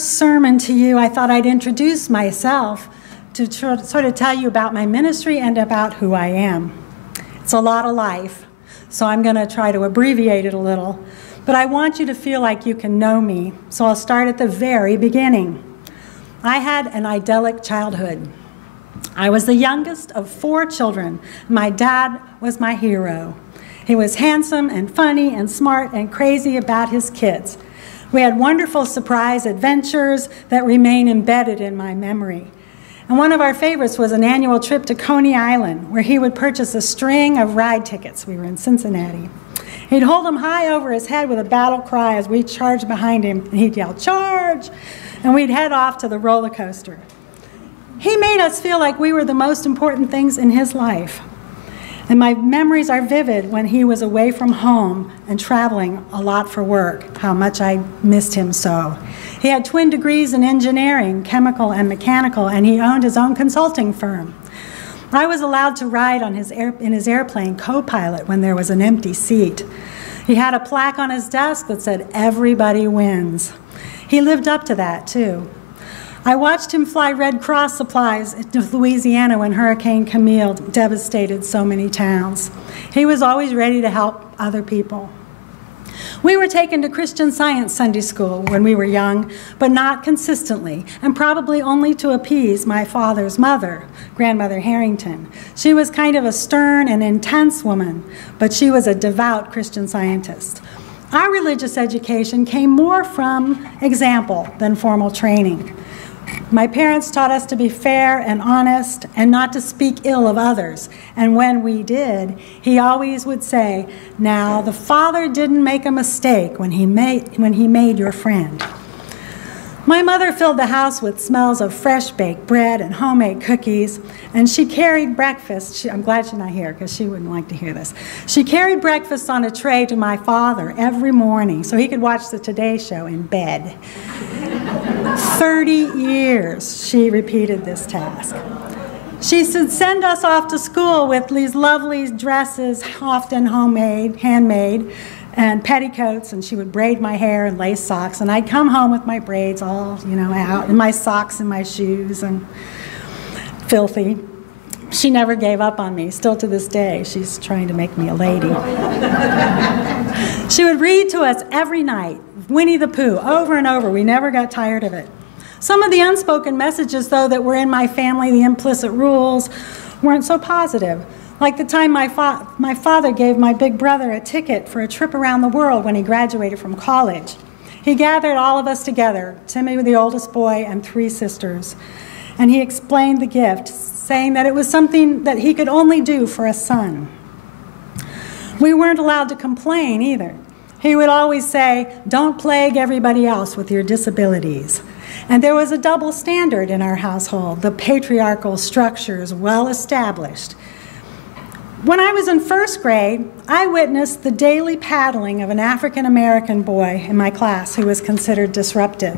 Sermon to you, I thought I'd introduce myself to sort of tell you about my ministry and about who I am. It's a lot of life, so I'm going to try to abbreviate it a little, but I want you to feel like you can know me, so I'll start at the very beginning. I had an idyllic childhood. I was the youngest of 4 children. My dad was my hero. He was handsome and funny and smart and crazy about his kids. We had wonderful surprise adventures that remain embedded in my memory. And one of our favorites was an annual trip to Coney Island, where he would purchase a string of ride tickets. We were in Cincinnati. He'd hold them high over his head with a battle cry as we charged behind him, and he'd yell, "Charge!" And we'd head off to the roller coaster. He made us feel like we were the most important things in his life. And my memories are vivid when he was away from home and traveling a lot for work, how much I missed him so. He had twin degrees in engineering, chemical and mechanical, and he owned his own consulting firm. I was allowed to ride on in his airplane co-pilot when there was an empty seat. He had a plaque on his desk that said, "Everybody wins." He lived up to that, too. I watched him fly Red Cross supplies to Louisiana when Hurricane Camille devastated so many towns. He was always ready to help other people. We were taken to Christian Science Sunday School when we were young, but not consistently, and probably only to appease my father's mother, Grandmother Harrington. She was kind of a stern and intense woman, but she was a devout Christian Scientist. Our religious education came more from example than formal training. My parents taught us to be fair and honest and not to speak ill of others. And when we did, he always would say, "Now, the Father didn't make a mistake when he made your friend." My mother filled the house with smells of fresh baked bread and homemade cookies, and she carried breakfast. I'm glad she's not here because she wouldn't like to hear this. She carried breakfast on a tray to my father every morning so he could watch the Today Show in bed. 30 years she repeated this task. She would send us off to school with these lovely dresses, often homemade, handmade, and petticoats, and she would braid my hair and lace socks, and I'd come home with my braids all, out, and my socks and my shoes, and filthy. She never gave up on me. Still to this day, she's trying to make me a lady. She would read to us every night, Winnie the Pooh, over and over. We never got tired of it. Some of the unspoken messages, though, that were in my family, the implicit rules, weren't so positive. Like the time my father gave my big brother a ticket for a trip around the world when he graduated from college. He gathered all of us together, Timmy, the oldest boy, and 3 sisters, and he explained the gift, saying that it was something that he could only do for a son. We weren't allowed to complain either. He would always say, "Don't plague everybody else with your disabilities." And there was a double standard in our household, the patriarchal structures well established. When I was in 1st grade, I witnessed the daily paddling of an African-American boy in my class who was considered disruptive.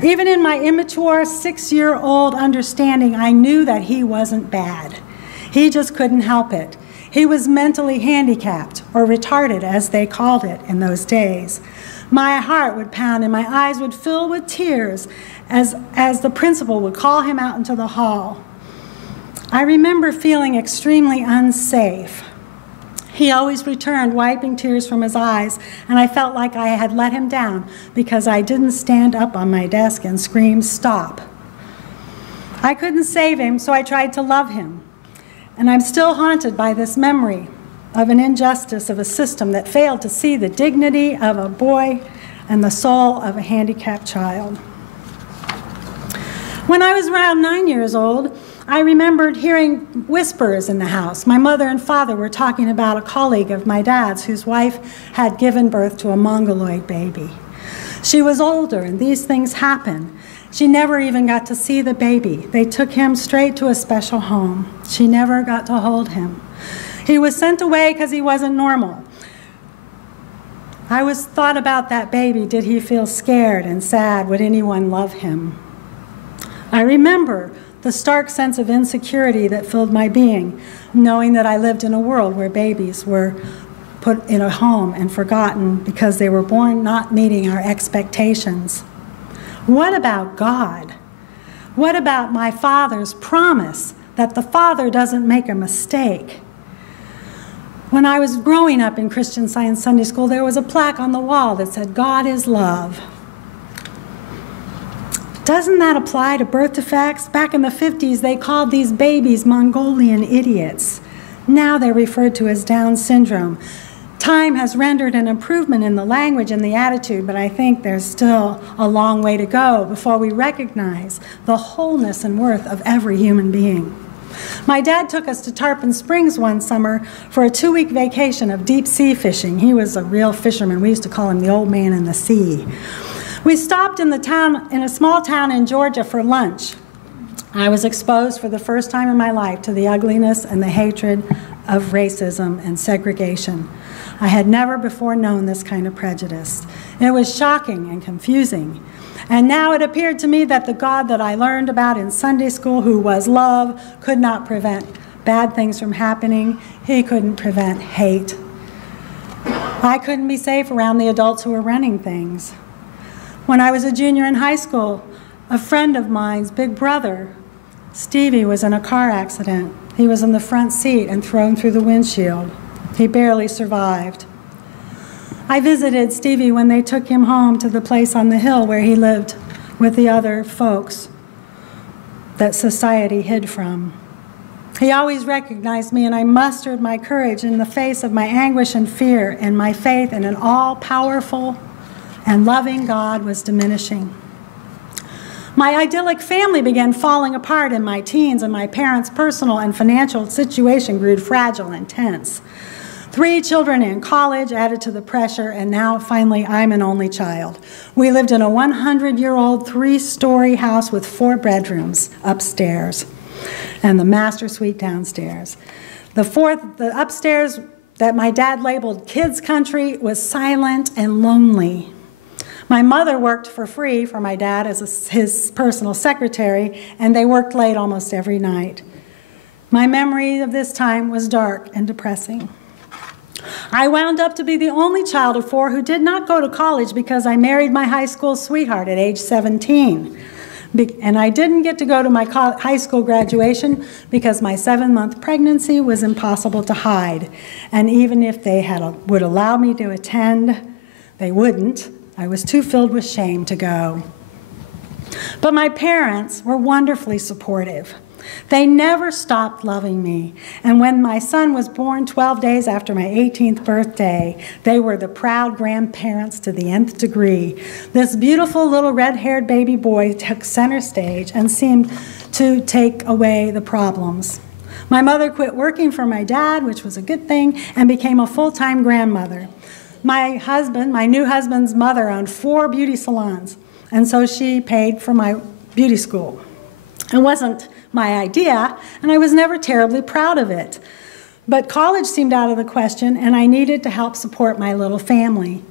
Even in my immature 6-year-old understanding, I knew that he wasn't bad. He just couldn't help it. He was mentally handicapped, or retarded as they called it in those days. My heart would pound and my eyes would fill with tears as the principal would call him out into the hall. I remember feeling extremely unsafe. He always returned, wiping tears from his eyes, and I felt like I had let him down because I didn't stand up on my desk and scream, "Stop." I couldn't save him, so I tried to love him. And I'm still haunted by this memory of an injustice of a system that failed to see the dignity of a boy and the soul of a handicapped child. When I was around 9 years old, I remembered hearing whispers in the house. My mother and father were talking about a colleague of my dad's whose wife had given birth to a mongoloid baby. She was older, and these things happen. She never even got to see the baby. They took him straight to a special home. She never got to hold him. He was sent away because he wasn't normal. I always thought about that baby. Did he feel scared and sad? Would anyone love him? I remember the stark sense of insecurity that filled my being, knowing that I lived in a world where babies were put in a home and forgotten because they were born not meeting our expectations. What about God? What about my Father's promise that the Father doesn't make a mistake? When I was growing up in Christian Science Sunday School, there was a plaque on the wall that said, "God is love." Doesn't that apply to birth defects? Back in the 50s, they called these babies Mongolian idiots. Now they're referred to as Down syndrome. Time has rendered an improvement in the language and the attitude, but I think there's still a long way to go before we recognize the wholeness and worth of every human being. My dad took us to Tarpon Springs one summer for a 2-week vacation of deep sea fishing. He was a real fisherman. We used to call him the old man in the sea. We stopped in a small town in Georgia for lunch. I was exposed for the first time in my life to the ugliness and the hatred of racism and segregation. I had never before known this kind of prejudice. It was shocking and confusing. And now it appeared to me that the God that I learned about in Sunday school, who was love, could not prevent bad things from happening. He couldn't prevent hate. I couldn't be safe around the adults who were running things. When I was a junior in high school, a friend of mine's big brother, Stevie, was in a car accident. He was in the front seat and thrown through the windshield. He barely survived. I visited Stevie when they took him home to the place on the hill where he lived with the other folks that society hid from. He always recognized me, and I mustered my courage in the face of my anguish and fear, and my faith in an all-powerful and loving God was diminishing. My idyllic family began falling apart in my teens, and my parents' personal and financial situation grew fragile and tense. 3 children in college added to the pressure, and now finally I'm an only child. We lived in a 100-year-old 3-story house with 4 bedrooms upstairs and the master suite downstairs. The upstairs that my dad labeled kids' country was silent and lonely. My mother worked for free for my dad as his personal secretary, and they worked late almost every night. My memory of this time was dark and depressing. I wound up to be the only child of 4 who did not go to college because I married my high school sweetheart at age 17. And I didn't get to go to my high school graduation because my 7-month pregnancy was impossible to hide. And even if they would allow me to attend, they wouldn't. I was too filled with shame to go. But my parents were wonderfully supportive. They never stopped loving me. And when my son was born 12 days after my 18th birthday, they were the proud grandparents to the nth degree. This beautiful little red-haired baby boy took center stage and seemed to take away the problems. My mother quit working for my dad, which was a good thing, and became a full-time grandmother. My new husband's mother owned 4 beauty salons, and so she paid for my beauty school. It wasn't my idea, and I was never terribly proud of it. But college seemed out of the question, and I needed to help support my little family.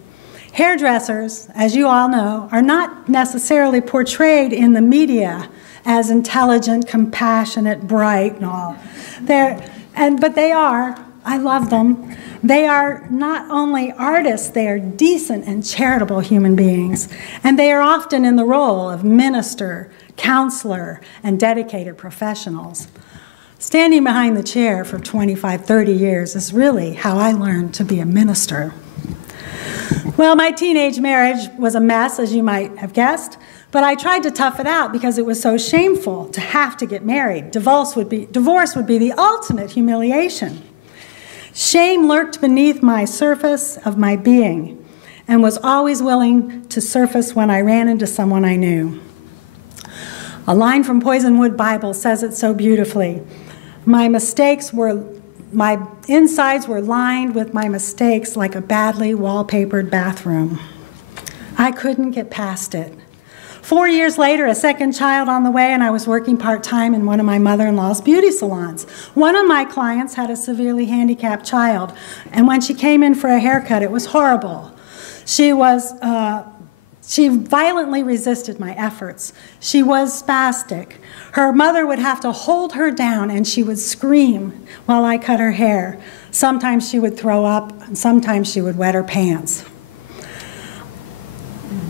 Hairdressers, as you all know, are not necessarily portrayed in the media as intelligent, compassionate, bright, and all. But they are. I love them. They are not only artists, they are decent and charitable human beings, and they are often in the role of minister, counselor, and dedicated professionals. Standing behind the chair for 25, 30 years is really how I learned to be a minister. Well, my teenage marriage was a mess, as you might have guessed, but I tried to tough it out because it was so shameful to have to get married. Divorce would be the ultimate humiliation. Shame lurked beneath my surface of my being and was always willing to surface when I ran into someone I knew. A line from Poisonwood Bible says it so beautifully. My insides were lined with my mistakes like a badly wallpapered bathroom. I couldn't get past it. 4 years later, a second child on the way, and I was working part-time in one of my mother-in-law's beauty salons. One of my clients had a severely handicapped child, and when she came in for a haircut, it was horrible. She violently resisted my efforts. She was spastic. Her mother would have to hold her down, and she would scream while I cut her hair. Sometimes she would throw up, and sometimes she would wet her pants.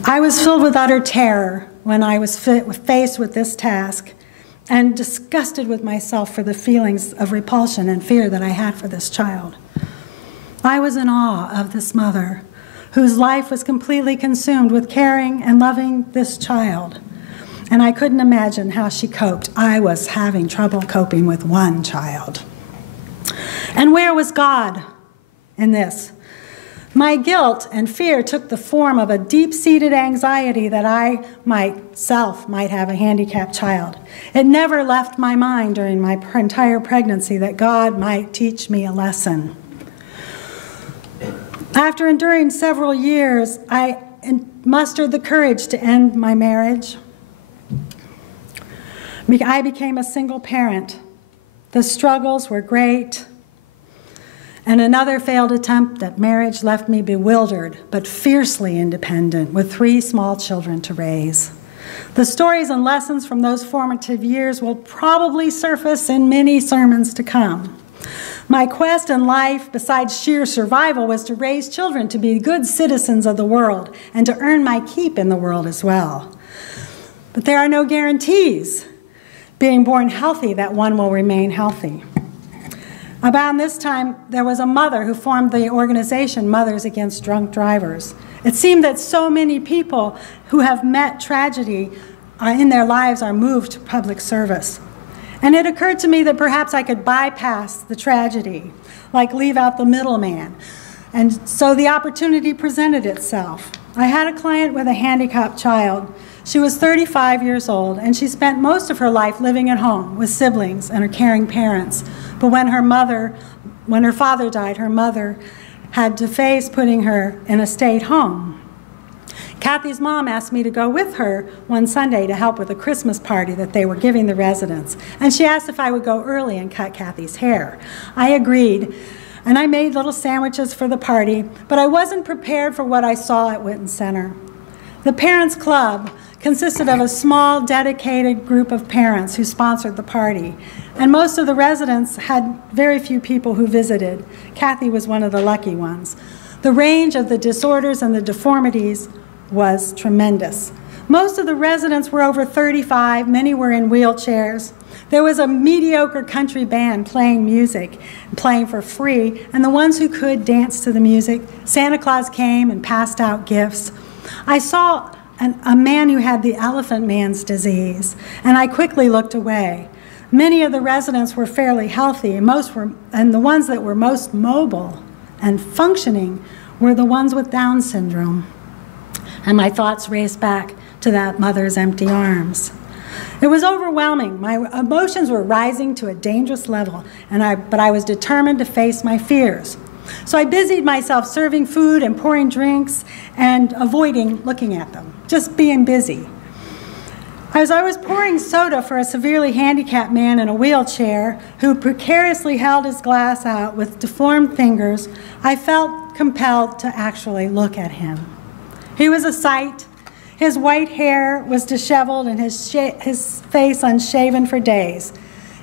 I was filled with utter terror when I was faced with this task and disgusted with myself for the feelings of repulsion and fear that I had for this child. I was in awe of this mother whose life was completely consumed with caring and loving this child. And I couldn't imagine how she coped. I was having trouble coping with one child. And where was God in this? My guilt and fear took the form of a deep-seated anxiety that I myself might have a handicapped child. It never left my mind during my entire pregnancy that God might teach me a lesson. After enduring several years, I mustered the courage to end my marriage. I became a single parent. The struggles were great. And another failed attempt at marriage left me bewildered, but fiercely independent, with 3 small children to raise. The stories and lessons from those formative years will probably surface in many sermons to come. My quest in life, besides sheer survival, was to raise children to be good citizens of the world and to earn my keep in the world as well. But there are no guarantees, being born healthy, that one will remain healthy. About this time, there was a mother who formed the organization Mothers Against Drunk Drivers. It seemed that so many people who have met tragedy in their lives are moved to public service. And it occurred to me that perhaps I could bypass the tragedy, like leave out the middleman. And so the opportunity presented itself. I had a client with a handicapped child. She was 35 years old, and she spent most of her life living at home with siblings and her caring parents. But when her father died, her mother had to face putting her in a state home. Kathy's mom asked me to go with her one Sunday to help with a Christmas party that they were giving the residents. And she asked if I would go early and cut Kathy's hair. I agreed, and I made little sandwiches for the party, but I wasn't prepared for what I saw at Witten Center. The Parents Club consisted of a small, dedicated group of parents who sponsored the party. And most of the residents had very few people who visited. Kathy was one of the lucky ones. The range of the disorders and the deformities was tremendous. Most of the residents were over 35, many were in wheelchairs. There was a mediocre country band playing music, playing for free, and the ones who could danced to the music. Santa Claus came and passed out gifts. I saw a man who had the elephant man's disease, and I quickly looked away. Many of the residents were fairly healthy, and the ones that were most mobile and functioning were the ones with Down syndrome. And my thoughts raced back to that mother's empty arms. It was overwhelming. My emotions were rising to a dangerous level, but I was determined to face my fears. So I busied myself serving food and pouring drinks and avoiding looking at them, just being busy. As I was pouring soda for a severely handicapped man in a wheelchair who precariously held his glass out with deformed fingers, I felt compelled to actually look at him. He was a sight. His white hair was disheveled and his face unshaven for days.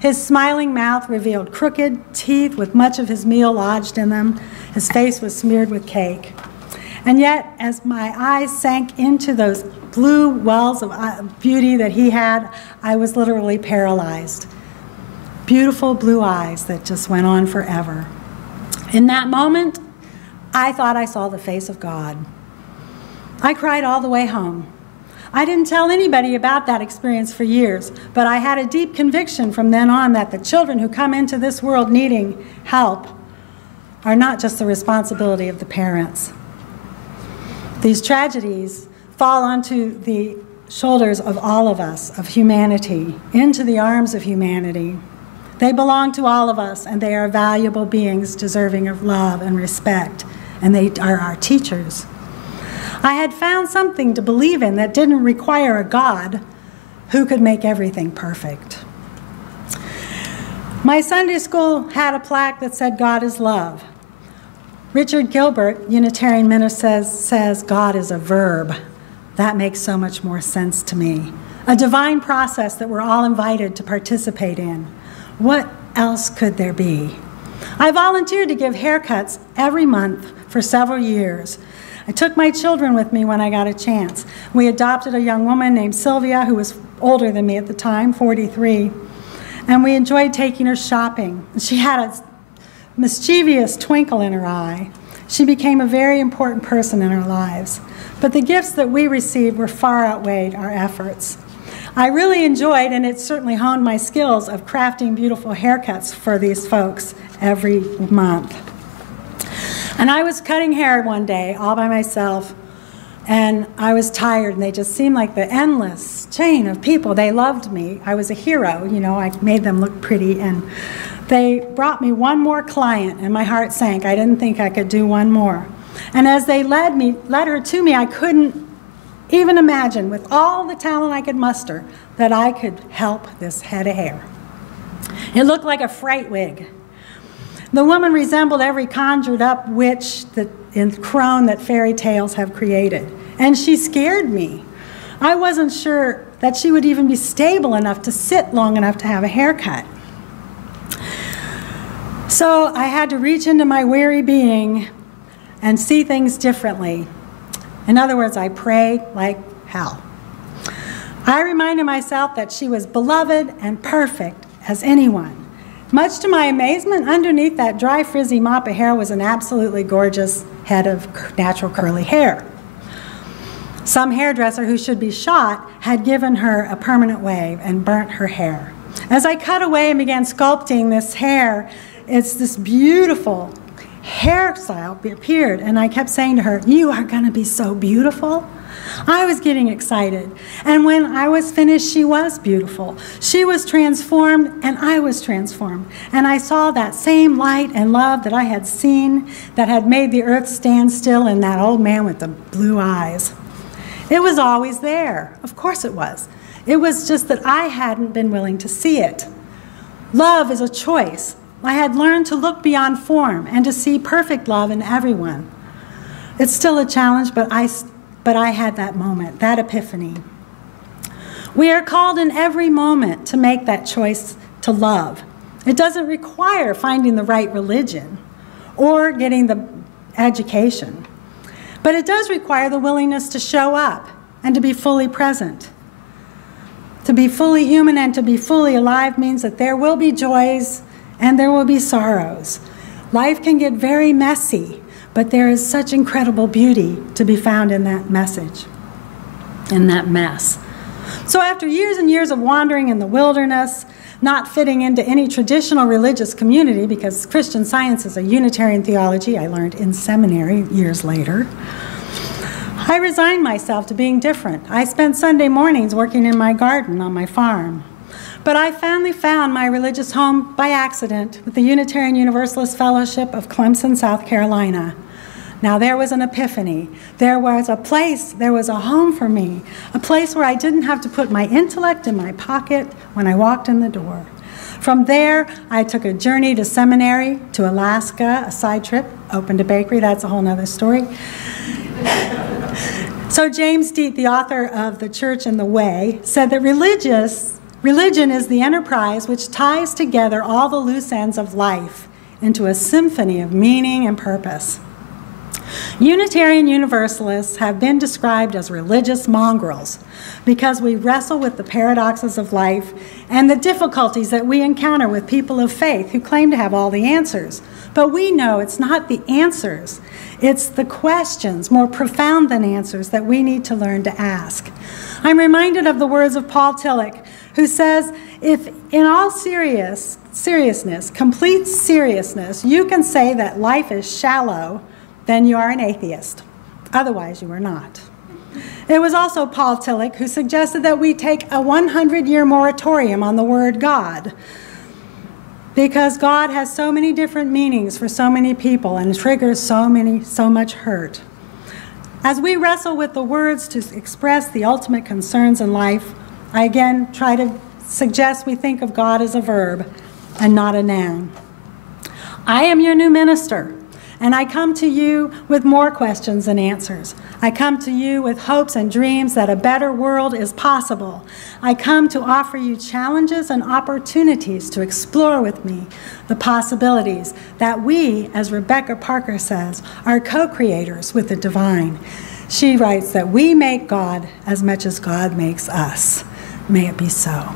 His smiling mouth revealed crooked teeth with much of his meal lodged in them. His face was smeared with cake. And yet, as my eyes sank into those blue wells of beauty that he had, I was literally paralyzed. Beautiful blue eyes that just went on forever. In that moment, I thought I saw the face of God. I cried all the way home. I didn't tell anybody about that experience for years, but I had a deep conviction from then on that the children who come into this world needing help are not just the responsibility of the parents. These tragedies fall onto the shoulders of all of us, of humanity, into the arms of humanity. They belong to all of us, and they are valuable beings deserving of love and respect, and they are our teachers. I had found something to believe in that didn't require a God who could make everything perfect. My Sunday school had a plaque that said, "God is love." Richard Gilbert, Unitarian minister, says God is a verb. That makes so much more sense to me. A divine process that we're all invited to participate in. What else could there be? I volunteered to give haircuts every month for several years. I took my children with me when I got a chance. We adopted a young woman named Sylvia, who was older than me at the time, 43, and we enjoyed taking her shopping. She had a mischievous twinkle in her eye. She became a very important person in our lives. But the gifts that we received were far outweighed our efforts. I really enjoyed, and it certainly honed my skills of crafting beautiful haircuts for these folks every month. And I was cutting hair one day all by myself, and I was tired, and they just seemed like the endless chain of people. They loved me. I was a hero, you know, I made them look pretty, and they brought me one more client, and my heart sank. I didn't think I could do one more. And as they led her to me, I couldn't even imagine, with all the talent I could muster, that I could help this head of hair. It looked like a fright wig. The woman resembled every conjured up witch and crone that fairy tales have created. And she scared me. I wasn't sure that she would even be stable enough to sit long enough to have a haircut. So I had to reach into my weary being and see things differently. In other words, I prayed like hell. I reminded myself that she was beloved and perfect as anyone. Much to my amazement, underneath that dry, frizzy mop of hair was an absolutely gorgeous head of natural curly hair. Some hairdresser who should be shot had given her a permanent wave and burnt her hair. As I cut away and began sculpting this hair, it's this beautiful hairstyle appeared, and I kept saying to her, "You are going to be so beautiful." I was getting excited, and when I was finished, she was beautiful. She was transformed, and I was transformed, and I saw that same light and love that I had seen that had made the earth stand still in that old man with the blue eyes. It was always there. Of course it was. It was just that I hadn't been willing to see it. Love is a choice. I had learned to look beyond form and to see perfect love in everyone. It's still a challenge, but I had that moment, that epiphany. We are called in every moment to make that choice to love. It doesn't require finding the right religion or getting the education, but it does require the willingness to show up and to be fully present. To be fully human and to be fully alive means that there will be joys and there will be sorrows. Life can get very messy, but there is such incredible beauty to be found in that message, in that mess. So after years and years of wandering in the wilderness, not fitting into any traditional religious community, because Christian Science is a Unitarian theology I learned in seminary years later, I resigned myself to being different. I spent Sunday mornings working in my garden on my farm. But I finally found my religious home by accident with the Unitarian Universalist Fellowship of Clemson, South Carolina. Now there was an epiphany. There was a place, there was a home for me, a place where I didn't have to put my intellect in my pocket when I walked in the door. From there, I took a journey to seminary, to Alaska, a side trip, opened a bakery, that's a whole nother story. So James Deet, the author of The Church and the Way, said that religion is the enterprise which ties together all the loose ends of life into a symphony of meaning and purpose. Unitarian Universalists have been described as religious mongrels because we wrestle with the paradoxes of life and the difficulties that we encounter with people of faith who claim to have all the answers. But we know it's not the answers, it's the questions, more profound than answers, that we need to learn to ask. I'm reminded of the words of Paul Tillich, who says, if in all seriousness, complete seriousness, you can say that life is shallow, then you are an atheist. Otherwise, you are not. It was also Paul Tillich who suggested that we take a 100-year moratorium on the word God, because God has so many different meanings for so many people and triggers so much hurt. As we wrestle with the words to express the ultimate concerns in life, I again try to suggest we think of God as a verb and not a noun. I am your new minister, And I come to you with more questions than answers. I come to you with hopes and dreams that a better world is possible. I come to offer you challenges and opportunities to explore with me the possibilities that we, as Rebecca Parker says, are co-creators with the divine. She writes that we make God as much as God makes us. May it be so.